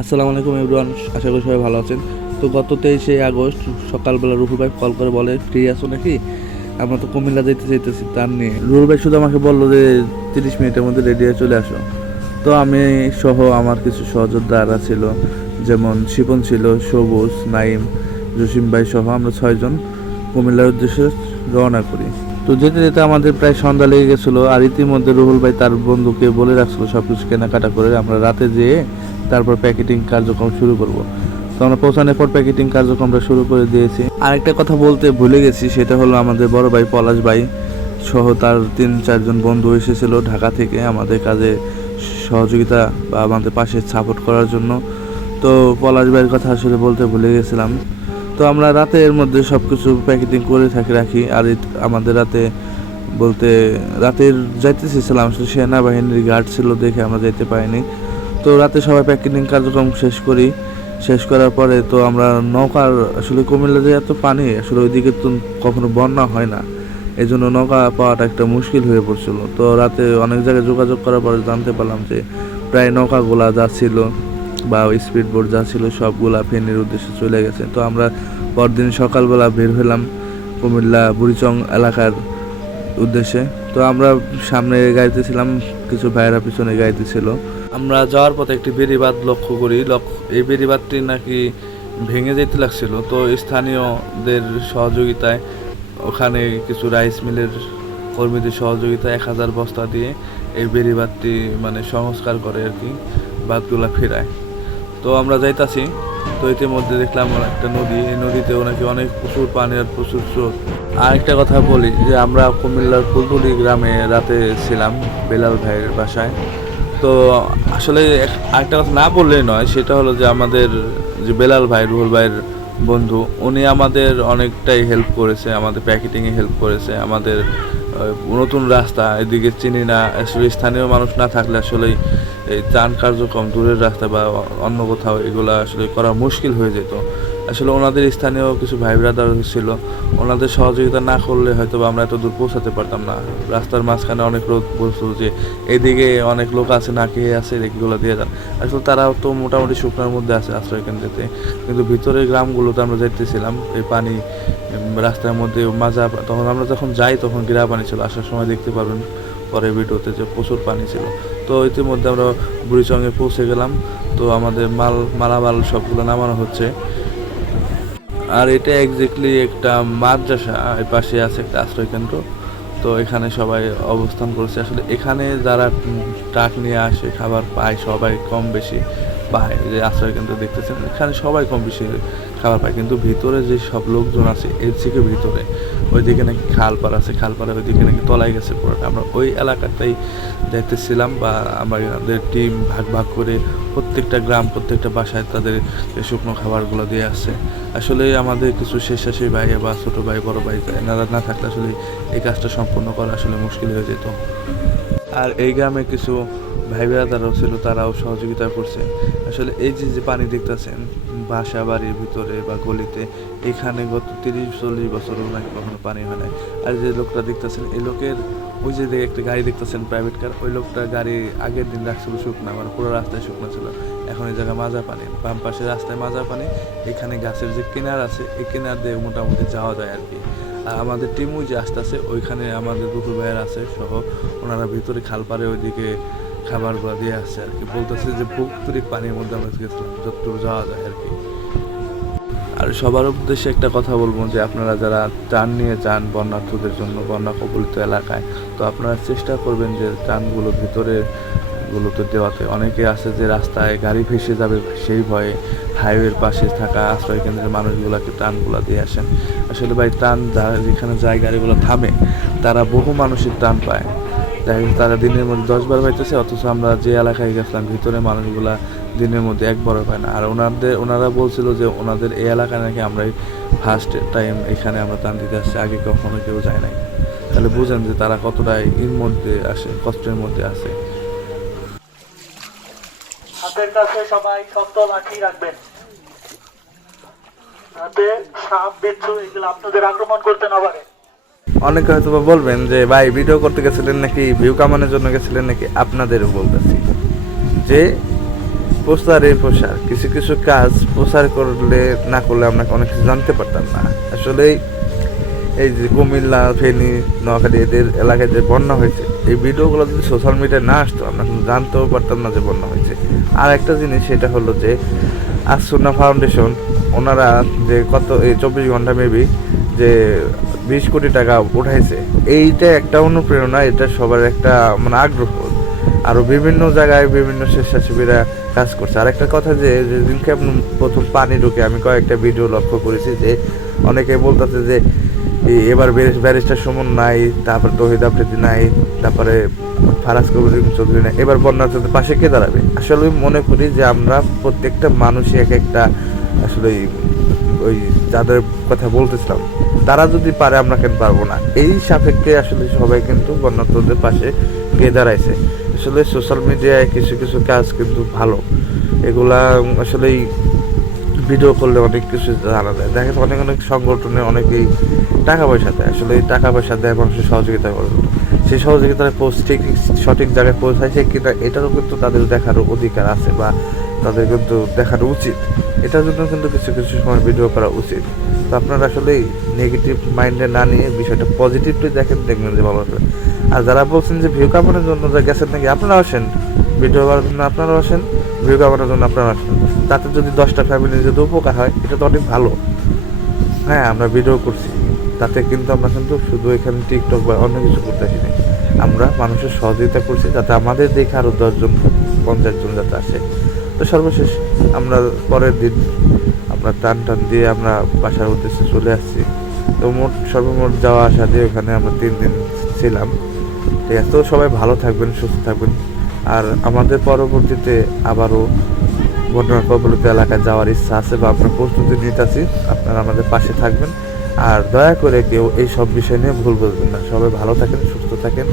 আসসালামু আলাইকুম এভরিওয়ান, আশা করি সবাই ভালো আছেন। তো গত 23শে আগস্ট সকালবেলা রুহুল ভাই কল করে বলে ফ্রি আছো নাকি, আমরা তো কুমিল্লা যেতে চাইতেছি। তার নিয়ে রুহুল ভাই শুধু আমাকে বললো যে 30 মিনিটের মধ্যে রেডি হয়ে চলে আসো। তো আমি সহ আমার কিছু সহযোদ্ধারা ছিল, যেমন শিপন ছিল, সবুজ, নাইম, জসিম ভাই সহ আমরা 6জন কুমিল্লার উদ্দেশ্যে রওনা করি। তো যেতে যেতে আমাদের প্রায় সন্ধ্যা লেগে গেছিলো, আর ইতিমধ্যে রুহুল ভাই তার বন্ধুকে বলে রাখছিল সব কিছু কেনাকাটা করে আমরা রাতে যেয়ে তারপর প্যাকেটিং কার্যক্রম শুরু করব। তো আমরা পৌঁছানোর পর প্যাকেটিং কার্যক্রমটা শুরু করে দিয়েছি। আরেকটা কথা বলতে ভুলে গেছি, সেটা হলো আমাদের বড় ভাই পলাশ ভাই সহ তার 3-4জন বন্ধু এসেছিল ঢাকা থেকে আমাদের কাজে সহযোগিতা বা আমাদের পাশে সাপোর্ট করার জন্য। তো পলাশ ভাইয়ের কথা আসলে বলতে ভুলে গেছিলাম। তো আমরা রাতের মধ্যে সব কিছু প্যাকেটিং করে রাখি। আর আমাদের রাতে বলতে রাতের যাইতে চেয়েছিলাম, আসলে সেনাবাহিনীর গার্ড ছিল দেখে আমরা যাইতে পারিনি। তো রাতে সবাই প্যাকেটিং কার্যক্রম শেষ করার পরে তো আমরা নৌকার, আসলে কুমিল্লাতে এত পানি, আসলে ওইদিকে তো কখনো বন্যা হয় না, এই জন্য নৌকা পাওয়াটা একটা মুশকিল হয়ে পড়ছিল। তো রাতে অনেক জায়গায় যোগাযোগ করার পরে জানতে পারলাম যে প্রায় নৌকাগুলা যা ছিল বা স্পিড বোট যা ছিল সবগুলা ফেনীর উদ্দেশ্যে চলে গেছে। তো আমরা পরদিন সকালবেলা বের হলাম কুমিল্লা বুড়িচং এলাকার উদ্দেশ্যে। তো আমরা সামনে গাড়িতে ছিলাম, কিছু ভাইয়েরা পিছনে গাড়িতে ছিল। আমরা যাওয়ার পথে একটি বেড়িবাঁধ লক্ষ্য করি। এই বেড়িবাঁধটি নাকি ভেঙে যেতে লাগছিল। তো স্থানীয়দের সহযোগিতায়, ওখানে কিছু রাইস মিলের কর্মীদের সহযোগিতায় 1000 বস্তা দিয়ে এই বেড়িবাঁধটি মানে সংস্কার করে আর কি, বাঁধগুলা ফেরায়। তো আমরা যাইতাছি, তো ইতিমধ্যে দেখলাম একটা নদী, এই নদীতেও নাকি অনেক প্রচুর পানি আর প্রচুর স্রোত। আরেকটা কথা বলি যে আমরা কুমিল্লার ফুলতুলি গ্রামে রাতে ছিলাম বেলাল ভাইয়ের বাসায়। তো আসলে আরেকটা কথা না বললেই নয়, সেটা হলো যে আমাদের যে বেলাল ভাই, রুহুল ভাইয়ের বন্ধু, উনি আমাদের অনেকটাই হেল্প করেছে, আমাদের প্যাকেটিংয়ে হেল্প করেছে। আমাদের নতুন রাস্তা এদিকে চিনি না, আসলে স্থানীয় মানুষ না থাকলে আসলেই এই ত্রাণ কার্যক্রম দূরের রাস্তা বা অন্য কোথাও এগুলো আসলে করা মুশকিল হয়ে যেত। আসলে ওনাদের স্থানীয় কিছু ভাই ব্রাদার ছিল, ওনাদের সহযোগিতা না করলে হয়তো আমরা এত দূর পৌঁছাতে পারতাম না। রাস্তার মাঝখানে অনেক লোক বলছিল যে এদিকে অনেক লোক আছে, না খেয়ে আছে, এগুলো দিয়ে যান। আসলে তারাও তো মোটামুটি শুকনার মধ্যে আছে আশ্রয় কেন্দ্রেতে, কিন্তু ভিতরের গ্রামগুলোতে আমরা যাইতেছিলাম এই পানি রাস্তার মধ্যে মাজা। তখন আমরা যখন যাই তখন গিরা পানি ছিল, আসার সময় দেখতে পারবেন পরে ভিডিওতে যে প্রচুর পানি ছিল। তো ইতিমধ্যে আমরা বুড়িচংয়ে পৌঁছে গেলাম। তো আমাদের মালামাল সবগুলো নামানো হচ্ছে। আর এটা এক্স্যাক্টলি একটা মাদ্রাসা, এর পাশে আছে একটা আশ্রয় কেন্দ্র। তো এখানে সবাই অবস্থান করছে। আসলে এখানে যারা ট্রাক নিয়ে আসে খাবার পায়, সবাই কম বেশি পায়। যে আশ্রয় কেন্দ্র দেখতেছেন, এখানে সবাই কম বেশি খাবার পায়, কিন্তু ভিতরে যে সব লোকজন আছে এর থেকে ভিতরে ওইদিকে নাকি খালপাড় আছে, খালপাড়ে ওইদিকে নাকি তলায় গেছে পুরোটা। আমরা ওই এলাকাটাই দেখতেছিলাম, বা আমাদের টিম ভাগ ভাগ করে প্রত্যেকটা গ্রাম, প্রত্যেকটা বাসায় তাদের শুকনো খাবারগুলো দিয়ে আসছে। আসলে আমাদের কিছু স্বেচ্ছাসেবী ভাই বা ছোটো ভাই, বড় ভাই, এনারা না থাকলে আসলে এই কাজটা সম্পূর্ণ করা আসলে মুশকিল হয়ে যেত। আর এই গ্রামে কিছু ভাই ব্রাদারও ছিল, তারাও সহযোগিতা করছে। আসলে এই যে পানি দেখতেছেন বাসা বাড়ির ভিতরে বা গলিতে, এখানে গত 30-40 বছরও নাকি কখনো পানি হয় নাই। আর যে লোকটা দেখতেছেন, এই লোকের ওই যে একটা গাড়ি দেখতেছেন প্রাইভেট কার, ওই লোকটা গাড়ি আগের দিন রাখছিল শুকনা, মানে পুরো রাস্তায় শুকনো ছিল। এখন এই জায়গায় মাজা পানি, বাম পাশে রাস্তায় মাজা পানি, এখানে গাছের যে কিনার আছে এই কিনার দিয়ে মোটামুটি যাওয়া যায় আর কি। আর আমাদের টিম ওই যে আসতেছে, ওইখানে আমাদের দুটো ভাইয়ার আছে সহ, ওনারা ভিতরে খাল পাড়ে ওইদিকে খাবারগুলো দিয়ে আসছে আর কি। বলতেছে যে বুক পানির মধ্যে আমরা গেছিলাম, যতটুকু যাওয়া যায় আর কি। আর সবার উদ্দেশ্যে একটা কথা বলবো যে আপনারা যারা ত্রাণ নিয়ে যান বন্যার্থদের জন্য, বন্যা কবলিত এলাকায়, তো আপনারা চেষ্টা করবেন যে ত্রাণগুলো ভিতরে গুলোতে দেওয়াতে। অনেকে আছে যে রাস্তায় গাড়ি ভেসে যাবে সেই ভয়ে হাইওয়ের পাশে থাকা আশ্রয় কেন্দ্রের মানুষগুলোকে ত্রাণগুলো দিয়ে আসেন। আসলে ভাই ত্রাণ যেখানে যায় গাড়িগুলো থামে, তারা বহু মানুষের ত্রাণ পায়। দেখা গেছে তারা দিনের মধ্যে 10 বার পাইতেছে, অথচ আমরা যে এলাকায় গেছিলাম ভিতরে মানুষগুলা দিনের মধ্যে একবারও পায় না। আর ওনারা বলছিল যে ওনাদের এই এলাকায় নাকি আমরাই ফার্স্ট টাইম এখানে আমরা ত্রাণ দিতে আসছি, আগে কখনো কেউ যায় নাই। তাহলে বুঝেন যে তারা কতটা এর মধ্যে আসে, কষ্টের মধ্যে আছে। হাতের কাছে সবাই শক্ত লাঠি রাখবেন, হাতে সাপ বিচ্ছু এগুলো আপনাদের আক্রমণ করতে না পারে। অনেকে হয়তো বলবেন যে ভাই ভিডিও করতে গেছিলেন নাকি ভিউ কামানোর জন্য গেছিলেন নাকি, আপনাদেরও বলতেছি যে প্রচারই প্রসার, কিছু কিছু কাজ প্রচার করলে না করলে আমরা অনেক কিছু জানতে পারতাম না। আসলে এই যে কুমিল্লা, ফেনী, নোয়াখালী এদের এলাকায় যে বন্যা হয়েছে, এই ভিডিওগুলো যদি সোশ্যাল মিডিয়ায় না আসতো আমরা কিন্তু জানতেও পারতাম না যে বন্যা হয়েছে। আর একটা জিনিস সেটা হলো যে আসুনা ফাউন্ডেশন ওনারা যে এই 24 ঘন্টা মেবি যে 20 কোটি টাকা উঠাইছে, এইটা একটা অনুপ্রেরণা, এটা সবার একটা মানে আগ্রহ। আরও বিভিন্ন জায়গায় বিভিন্ন স্বেচ্ছাসেবীরা কাজ করছে। আর একটা কথা যে যেদিনকে আপনি প্রথম পানি ঢুকে আমি কয়েকটা ভিডিও লক্ষ্য করেছি যে অনেকে বলতেছে যে এবার ব্যারিস্টার সুমন নাই, তারপর তহিদ আফ্রিদি নাই, তারপরে ফারাজ কবির চৌধুরী নাই, এবার বন্যার্থীদের পাশে কে দাঁড়াবে? আসলে আমি মনে করি যে আমরা প্রত্যেকটা মানুষই এক একটা আসলে ওই যাদের কথা বলতেছিলাম তারা যদি পারে আমরা কেন পারবো না, এই সাপেক্ষে আসলে সবাই কিন্তু বন্যার্থীদের পাশে গিয়ে দাঁড়াইছে। আসলে সোশ্যাল মিডিয়ায় কিছু কিছু কাজ কিন্তু ভালো, এগুলা আসলেই ভিডিও করলে অনেক কিছু জানা যায়। দেখেন অনেক অনেক সংগঠনে অনেকেই টাকা পয়সা দেয়, আসলে এই টাকা পয়সা দেয় মানুষের সহযোগিতা করার জন্য। সেই সহযোগিতার পোস্ট ঠিক সঠিক জায়গায় পৌঁছাইছে কিনা এটারও কিন্তু তাদের দেখার অধিকার আছে বা তাদের কিন্তু দেখানো উচিত। এটার জন্য কিন্তু কিছু কিছু সময় ভিডিও করা উচিত। তো আপনারা আসলে নেগেটিভ মাইন্ডে না নিয়ে বিষয়টা পজিটিভলি দেখেন, দেখবেন যে ভালো হবে। আর যারা বলছেন যে ভিউ কামানোর জন্য যা গেছেন নাকি, আপনারা আসেন ভিডিও করার জন্য, আপনারাও আসেন ভিউ কামানোর জন্য, আপনারা আসেন। তাতে যদি 10টা ফ্যামিলির যদি উপকার হয় এটা তো অনেক ভালো। হ্যাঁ, আমরা ভিডিও করছি, তাতে কিন্তু আমরা কিন্তু শুধু এখানে টিকটক বা অন্য কিছু করতেছি না, আমরা মানুষের সহযোগিতা করছি যাতে আমাদের দেখে আরও 10 জন 50 জন যাতে আসে। তো সর্বশেষ আমরা পরের দিন আমরা টান দিয়ে আমরা বাসার উদ্দেশ্যে চলে আসছি। তো সর্বমোট যাওয়া আসা দিয়ে ওখানে আমরা 3 দিন ছিলাম। ঠিক আছে, তো সবাই ভালো থাকবেন, সুস্থ থাকবেন। আর আমাদের পরবর্তীতে আবারও বন্যা কবলিত এলাকায় যাওয়ার ইচ্ছা আছে বা আমরা প্রস্তুতি নিতেছি, আপনারা আমাদের পাশে থাকবেন। আর দয়া করে কেউ এই সব বিষয় নিয়ে ভুল বুঝবেন না। সবাই ভালো থাকেন, সুস্থ থাকেন।